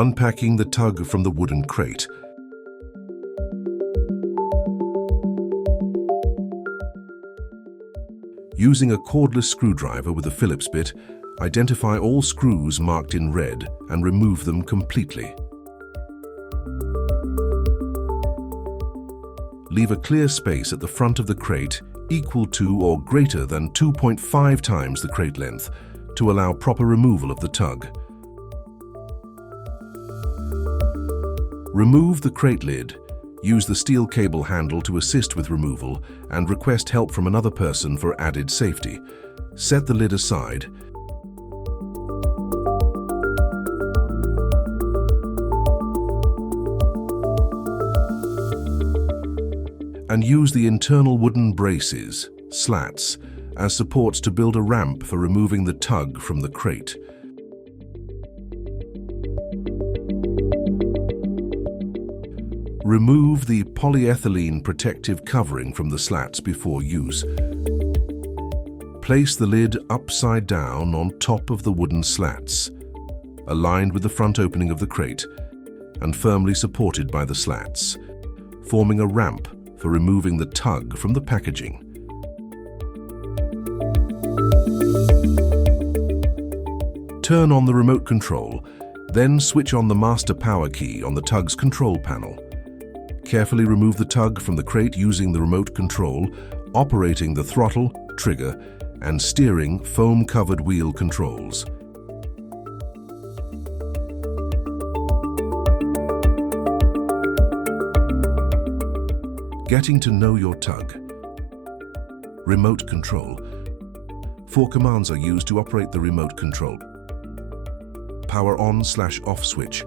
Unpacking the tug from the wooden crate. Using a cordless screwdriver with a Phillips bit, identify all screws marked in red and remove them completely. Leave a clear space at the front of the crate equal to or greater than 2.5 times the crate length to allow proper removal of the tug. Remove the crate lid. Use the steel cable handle to assist with removal and request help from another person for added safety. Set the lid aside. And use the internal wooden braces, slats, as supports to build a ramp for removing the tug from the crate. Remove the polyethylene protective covering from the slats before use. Place the lid upside down on top of the wooden slats, aligned with the front opening of the crate and firmly supported by the slats, forming a ramp for removing the tug from the packaging. Turn on the remote control, then switch on the master power key on the tug's control panel. Carefully remove the tug from the crate using the remote control, operating the throttle, trigger, and steering foam-covered wheel controls. Getting to know your tug. Remote control. 4 commands are used to operate the remote control. Power on/off switch,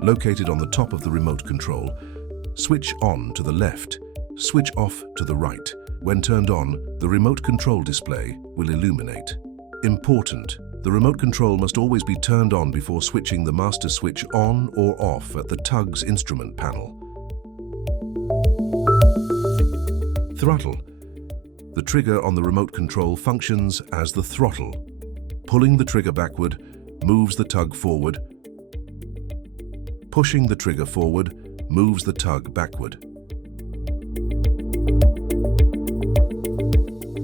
located on the top of the remote control. Switch on to the left, switch off to the right. When turned on, the remote control display will illuminate. Important: the remote control must always be turned on before switching the master switch on or off at the tug's instrument panel. Throttle. The trigger on the remote control functions as the throttle. Pulling the trigger backward moves the tug forward. Pushing the trigger forward moves the tug backward.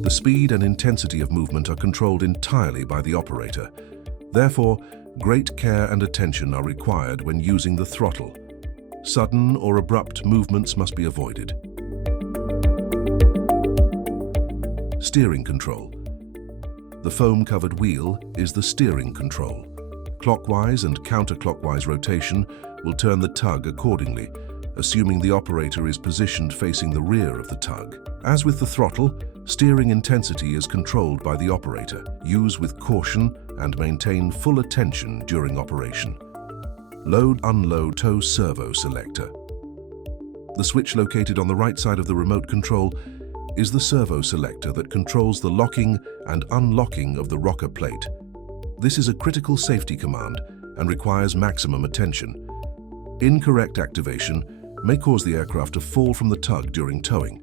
The speed and intensity of movement are controlled entirely by the operator. Therefore, great care and attention are required when using the throttle. Sudden or abrupt movements must be avoided. Steering control. The foam-covered wheel is the steering control. Clockwise and counterclockwise rotation will turn the tug accordingly, assuming the operator is positioned facing the rear of the tug. As with the throttle, steering intensity is controlled by the operator. Use with caution and maintain full attention during operation. Load-unload tow servo selector. The switch located on the right side of the remote control is the servo selector that controls the locking and unlocking of the rocker plate. This is a critical safety command and requires maximum attention. Incorrect activation may cause the aircraft to fall from the tug during towing.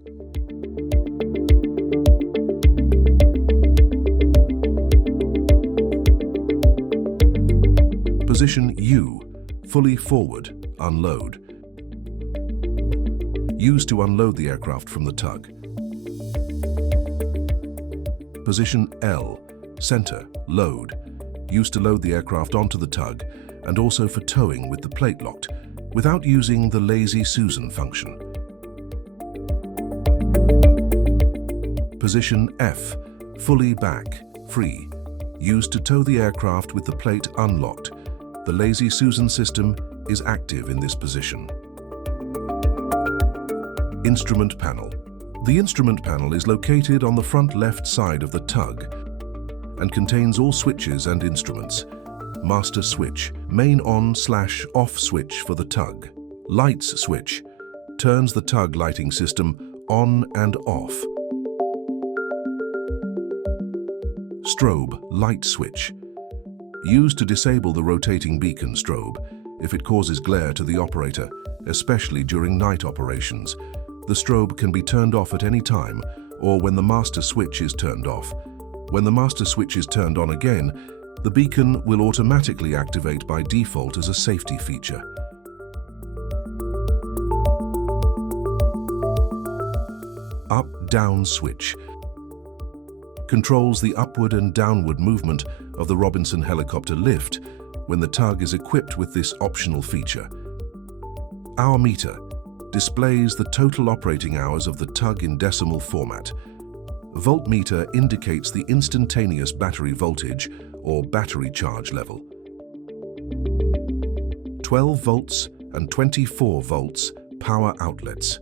Position U, fully forward, unload. Used to unload the aircraft from the tug. Position L, center, load. Used to load the aircraft onto the tug and also for towing with the plate locked, without using the Lazy Susan function. Position F, fully back, free. Used to tow the aircraft with the plate unlocked. The Lazy Susan system is active in this position. Instrument panel. The instrument panel is located on the front left side of the tug and contains all switches and instruments. Master switch, main on/off switch for the tug. Lights switch, turns the tug lighting system on and off. Strobe, light switch, used to disable the rotating beacon strobe if it causes glare to the operator, especially during night operations. The strobe can be turned off at any time or when the master switch is turned off. When the master switch is turned on again, The beacon will automatically activate by default as a safety feature. Up-down switch controls the upward and downward movement of the Robinson helicopter lift when the tug is equipped with this optional feature. Hour meter displays the total operating hours of the tug in decimal format. Voltmeter indicates the instantaneous battery voltage or battery charge level. 12 volts and 24 volts power outlets.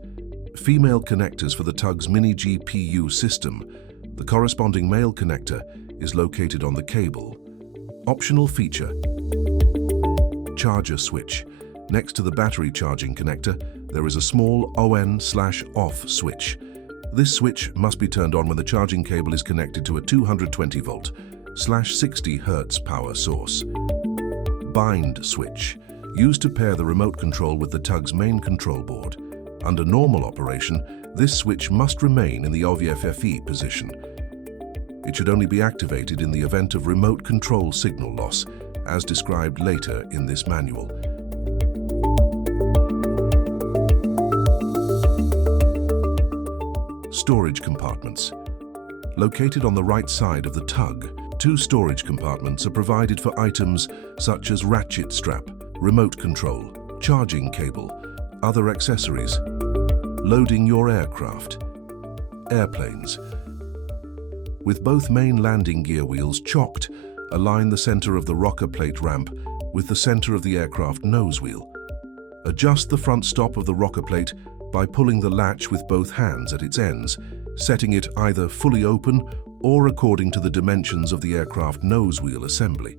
Female connectors for the tug's mini GPU system. The corresponding male connector is located on the cable. Optional feature: charger switch. Next to the battery charging connector, there is a small on/off switch. This switch must be turned on when the charging cable is connected to a 220 volt /60 Hz power source. Bind switch, used to pair the remote control with the tug's main control board. Under normal operation, this switch must remain in the OVFFE position. It should only be activated in the event of remote control signal loss, as described later in this manual. Storage compartments. Located on the right side of the tug, 2 storage compartments are provided for items such as ratchet strap, remote control, charging cable, other accessories. Loading your aircraft. Airplanes. With both main landing gear wheels chocked, align the center of the rocker plate ramp with the center of the aircraft nose wheel. Adjust the front stop of the rocker plate by pulling the latch with both hands at its ends, setting it either fully open or according to the dimensions of the aircraft nose wheel assembly.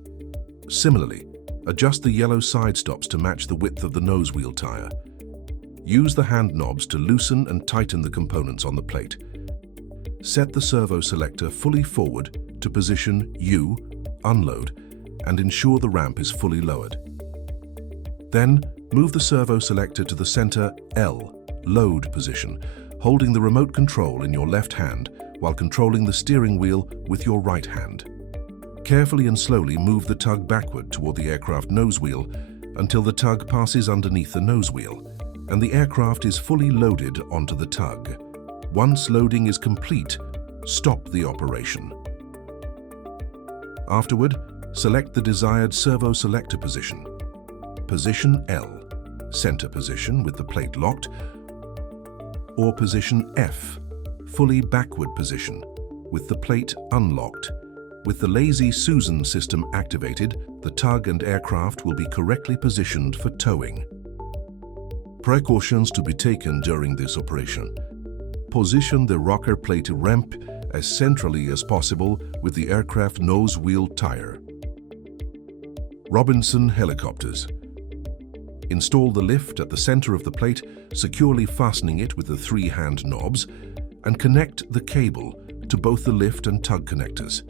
Similarly, adjust the yellow side stops to match the width of the nose wheel tire. Use the hand knobs to loosen and tighten the components on the plate. Set the servo selector fully forward to position U, unload, and ensure the ramp is fully lowered. Then, move the servo selector to the center L, load position, holding the remote control in your left hand while controlling the steering wheel with your right hand. Carefully and slowly move the tug backward toward the aircraft nose wheel until the tug passes underneath the nose wheel and the aircraft is fully loaded onto the tug. Once loading is complete, stop the operation. Afterward, select the desired servo selector position. Position L, center position with the plate locked, or position F, fully backward position, with the plate unlocked. With the Lazy Susan system activated, the tug and aircraft will be correctly positioned for towing. Precautions to be taken during this operation. Position the rocker plate ramp as centrally as possible with the aircraft nose wheel tire. Robinson helicopters. Install the lift at the center of the plate, securely fastening it with the 3 hand knobs, and connect the cable to both the lift and tug connectors.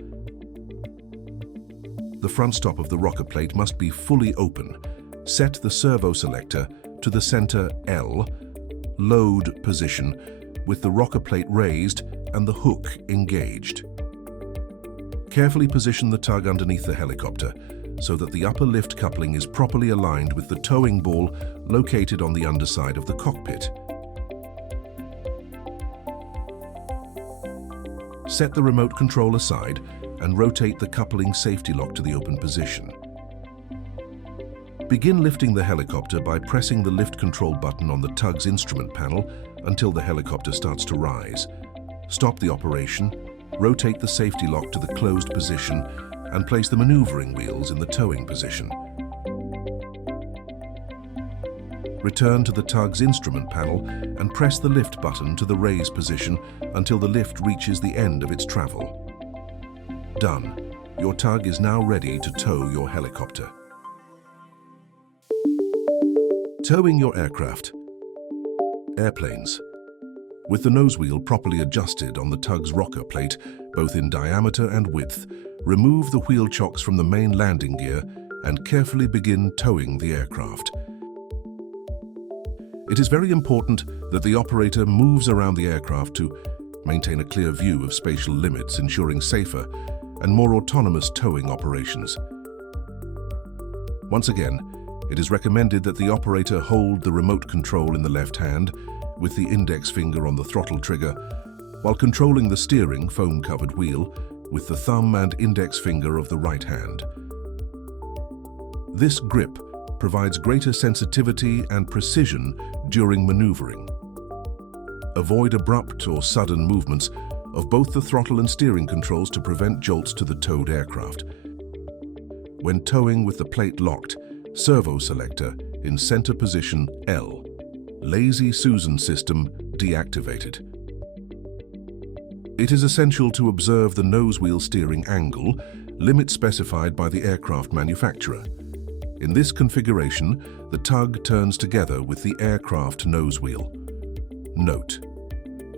The front stop of the rocker plate must be fully open. Set the servo selector to the center L, load position, with the rocker plate raised and the hook engaged. Carefully position the tug underneath the helicopter so that the upper lift coupling is properly aligned with the towing ball located on the underside of the cockpit. Set the remote control aside and rotate the coupling safety lock to the open position. Begin lifting the helicopter by pressing the lift control button on the tug's instrument panel until the helicopter starts to rise. Stop the operation, rotate the safety lock to the closed position, and place the maneuvering wheels in the towing position. Return to the tug's instrument panel and press the lift button to the raise position until the lift reaches the end of its travel. Done. Your tug is now ready to tow your helicopter. Towing your aircraft. Airplanes. With the nose wheel properly adjusted on the tug's rocker plate, both in diameter and width, remove the wheel chocks from the main landing gear and carefully begin towing the aircraft. It is very important that the operator moves around the aircraft to maintain a clear view of spatial limits, ensuring safer and more autonomous towing operations. Once again, it is recommended that the operator hold the remote control in the left hand with the index finger on the throttle trigger, while controlling the steering foam-covered wheel with the thumb and index finger of the right hand. This grip provides greater sensitivity and precision during maneuvering. Avoid abrupt or sudden movements of both the throttle and steering controls to prevent jolts to the towed aircraft. When towing with the plate locked, servo selector in center position L. Lazy Susan system deactivated. It is essential to observe the nose wheel steering angle, limit specified by the aircraft manufacturer. In this configuration, the tug turns together with the aircraft nose wheel. Note: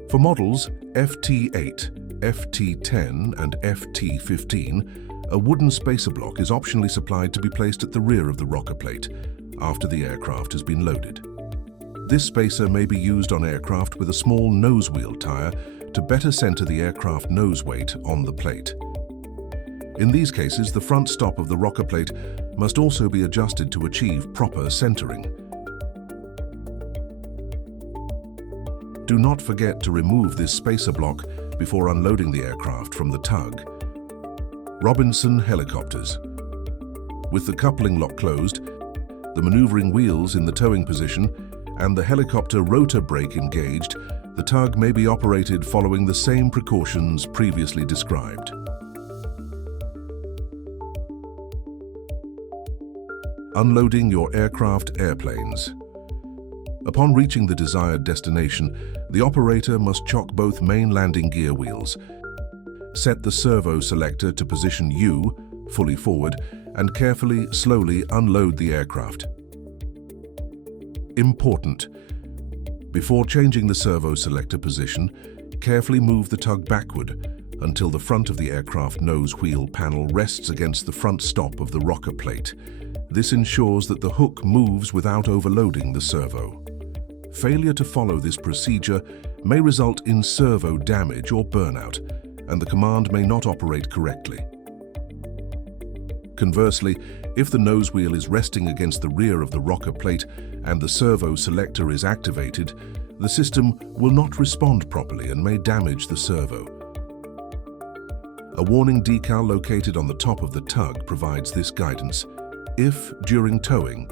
for models FT8, FT10 and FT15, a wooden spacer block is optionally supplied to be placed at the rear of the rocker plate after the aircraft has been loaded. This spacer may be used on aircraft with a small nose wheel tire to better center the aircraft nose weight on the plate. In these cases, the front stop of the rocker plate must also be adjusted to achieve proper centering. Do not forget to remove this spacer block before unloading the aircraft from the tug. Robinson helicopters. With the coupling lock closed, the maneuvering wheels in the towing position, and the helicopter rotor brake engaged, the tug may be operated following the same precautions previously described. Unloading your aircraft airplanes. Upon reaching the desired destination, the operator must chock both main landing gear wheels. Set the servo selector to position U, fully forward, and carefully, slowly unload the aircraft. Important: before changing the servo selector position, carefully move the tug backward until the front of the aircraft nose wheel panel rests against the front stop of the rocker plate. This ensures that the hook moves without overloading the servo. Failure to follow this procedure may result in servo damage or burnout, and the command may not operate correctly. Conversely, if the nose wheel is resting against the rear of the rocker plate and the servo selector is activated, the system will not respond properly and may damage the servo. A warning decal located on the top of the tug provides this guidance. If, during towing,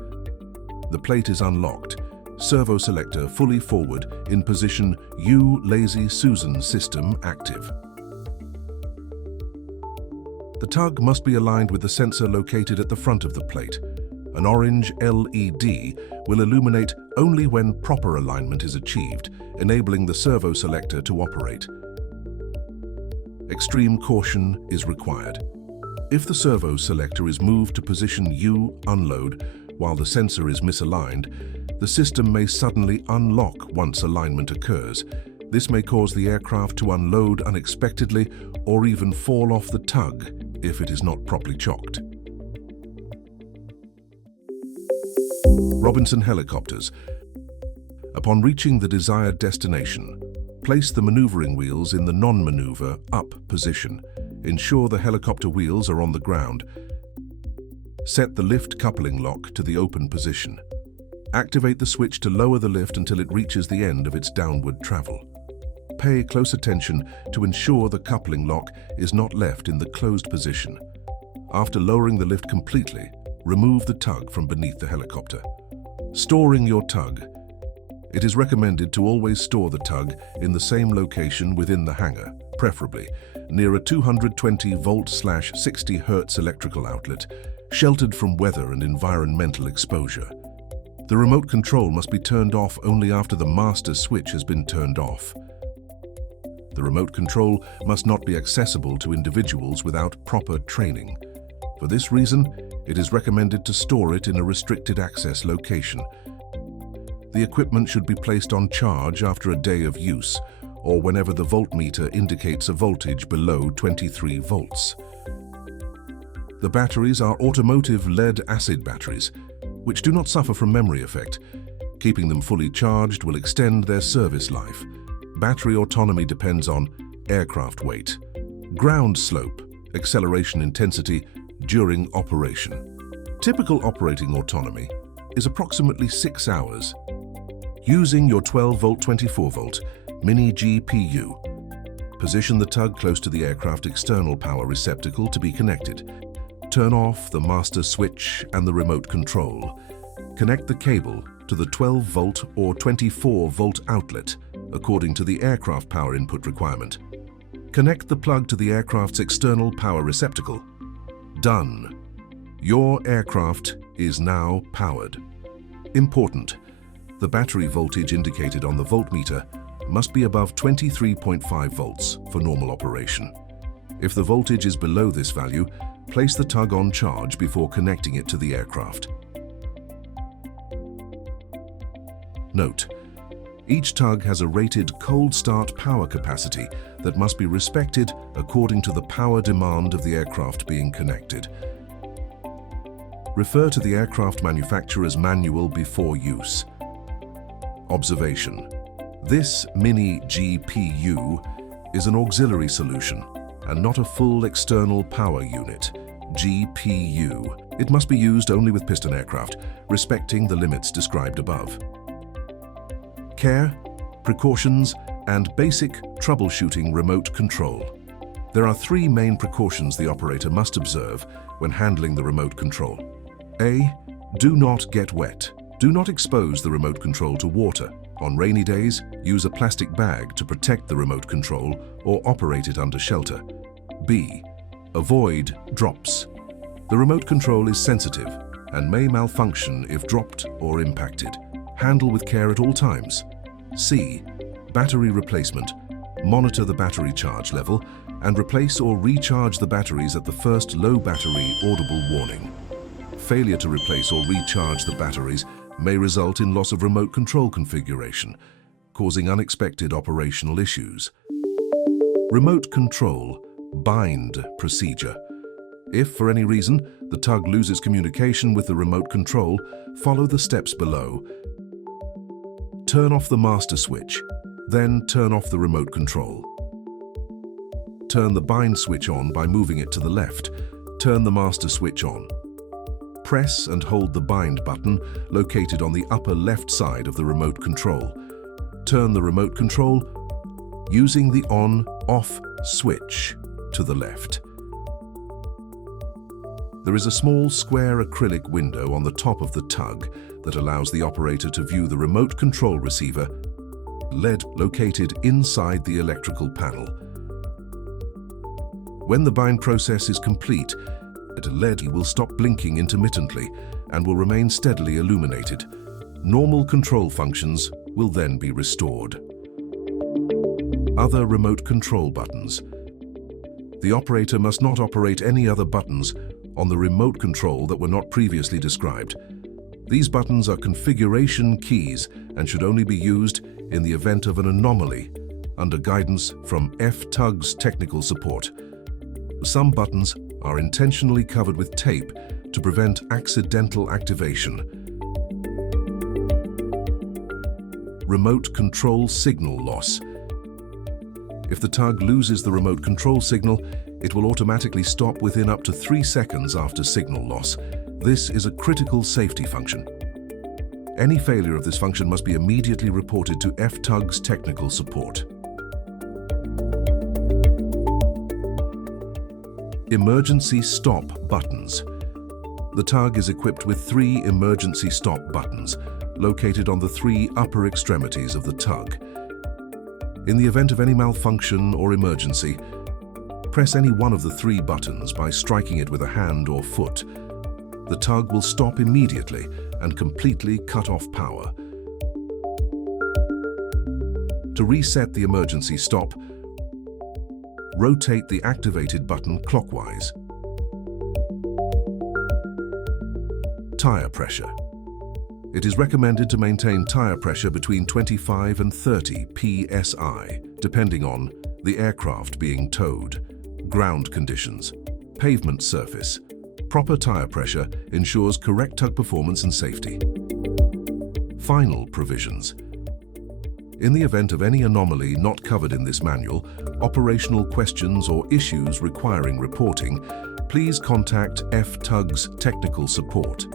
the plate is unlocked, servo selector fully forward in position U Lazy Susan system active. The tug must be aligned with the sensor located at the front of the plate. An orange LED will illuminate only when proper alignment is achieved, enabling the servo selector to operate. Extreme caution is required. If the servo selector is moved to position U unload while the sensor is misaligned, the system may suddenly unlock once alignment occurs. This may cause the aircraft to unload unexpectedly or even fall off the tug if it is not properly chocked. Robinson helicopters. Upon reaching the desired destination, place the maneuvering wheels in the non-maneuver up position. Ensure the helicopter wheels are on the ground. Set the lift coupling lock to the open position. Activate the switch to lower the lift until it reaches the end of its downward travel. Pay close attention to ensure the coupling lock is not left in the closed position. After lowering the lift completely, remove the tug from beneath the helicopter. Storing your tug. It is recommended to always store the tug in the same location within the hangar, preferably near a 220 volt/60 Hz electrical outlet, sheltered from weather and environmental exposure. The remote control must be turned off only after the master switch has been turned off. The remote control must not be accessible to individuals without proper training. For this reason, it is recommended to store it in a restricted access location. The equipment should be placed on charge after a day of use, or whenever the voltmeter indicates a voltage below 23 volts. The batteries are automotive lead-acid batteries, which do not suffer from memory effect. Keeping them fully charged will extend their service life. Battery autonomy depends on aircraft weight, ground slope, acceleration intensity during operation. Typical operating autonomy is approximately 6 hours. Using your 12-volt 24-volt mini GPU, position the tug close to the aircraft external power receptacle to be connected. Turn off the master switch and the remote control. Connect the cable to the 12-volt or 24-volt outlet according to the aircraft power input requirement. Connect the plug to the aircraft's external power receptacle. Done. Your aircraft is now powered. Important: the battery voltage indicated on the voltmeter must be above 23.5 volts for normal operation. If the voltage is below this value, place the tug on charge before connecting it to the aircraft. Note: each tug has a rated cold start power capacity that must be respected according to the power demand of the aircraft being connected. Refer to the aircraft manufacturer's manual before use. Observation: this mini GPU is an auxiliary solution and not a full external power unit, GPU. It must be used only with piston aircraft, respecting the limits described above. Care, precautions, and basic troubleshooting remote control. There are 3 main precautions the operator must observe when handling the remote control. A. Do not get wet. Do not expose the remote control to water. On rainy days, use a plastic bag to protect the remote control or operate it under shelter. B. Avoid drops. The remote control is sensitive and may malfunction if dropped or impacted. Handle with care at all times. C. Battery replacement. Monitor the battery charge level and replace or recharge the batteries at the first low battery audible warning. Failure to replace or recharge the batteries may result in loss of remote control configuration, causing unexpected operational issues. Remote control bind procedure. If, for any reason, the tug loses communication with the remote control, follow the steps below. Turn off the master switch, then turn off the remote control. Turn the bind switch on by moving it to the left. Turn the master switch on. Press and hold the bind button located on the upper left side of the remote control. Turn the remote control using the on/off switch to the left. There is a small square acrylic window on the top of the tug that allows the operator to view the remote control receiver LED located inside the electrical panel. When the bind process is complete, the LED will stop blinking intermittently and will remain steadily illuminated. Normal control functions will then be restored. Other remote control buttons. The operator must not operate any other buttons on the remote control that were not previously described. These buttons are configuration keys and should only be used in the event of an anomaly under guidance from FTUGS technical support. Some buttons are intentionally covered with tape to prevent accidental activation. Remote control signal loss. If the tug loses the remote control signal, it will automatically stop within up to 3 seconds after signal loss. This is a critical safety function. Any failure of this function must be immediately reported to FTUGS technical support. Emergency stop buttons. The tug is equipped with 3 emergency stop buttons located on the 3 upper extremities of the tug. In the event of any malfunction or emergency, press any one of the 3 buttons by striking it with a hand or foot. The tug will stop immediately and completely cut off power. To reset the emergency stop, rotate the activated button clockwise. Tire pressure. It is recommended to maintain tire pressure between 25 and 30 psi, depending on the aircraft being towed, ground conditions, pavement surface. Proper tire pressure ensures correct tug performance and safety. Final provisions. In the event of any anomaly not covered in this manual, operational questions or issues requiring reporting, please contact FTUGS Technical Support.